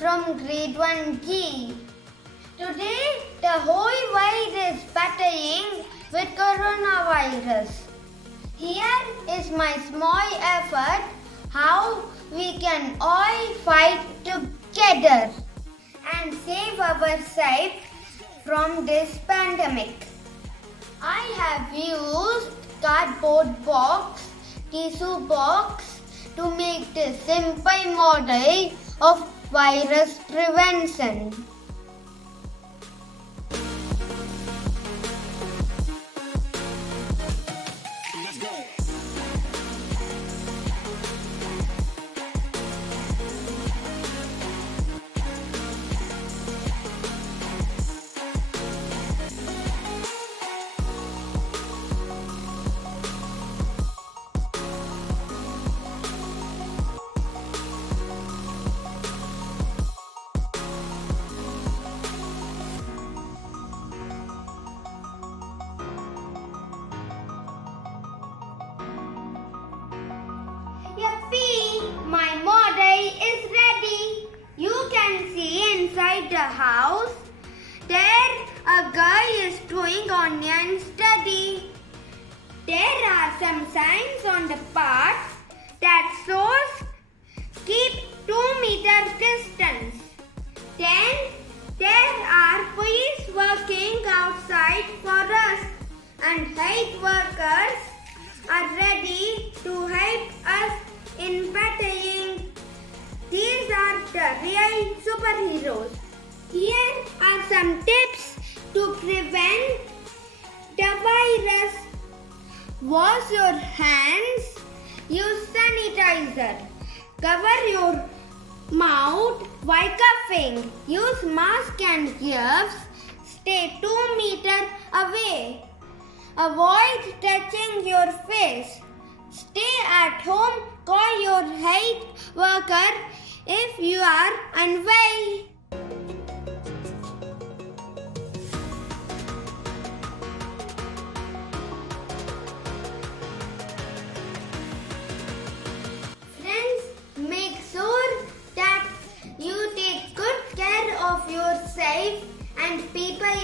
from Grade1-G. Today, the whole world is battling with coronavirus. Here is my small effort how we can all fight together and save ourselves from this pandemic. I have used cardboard box, tissue box to make this simple model of virus prevention. Yippee! My model is ready. You can see inside the house. There a girl is doing online study. There are some signs on the path that shows keep 2-meter distance. Then there are police working outside for us and health workers are ready to help us in battling. These are the real superheroes. Here are some tips to prevent the virus. Wash your hands. Use sanitizer. Cover your mouth while coughing. Use mask and gloves. Stay 2 meters away. Avoid touching your face. Stay at home. Call your health worker if you are unwell. Friends, make sure that you take good care of yourself and people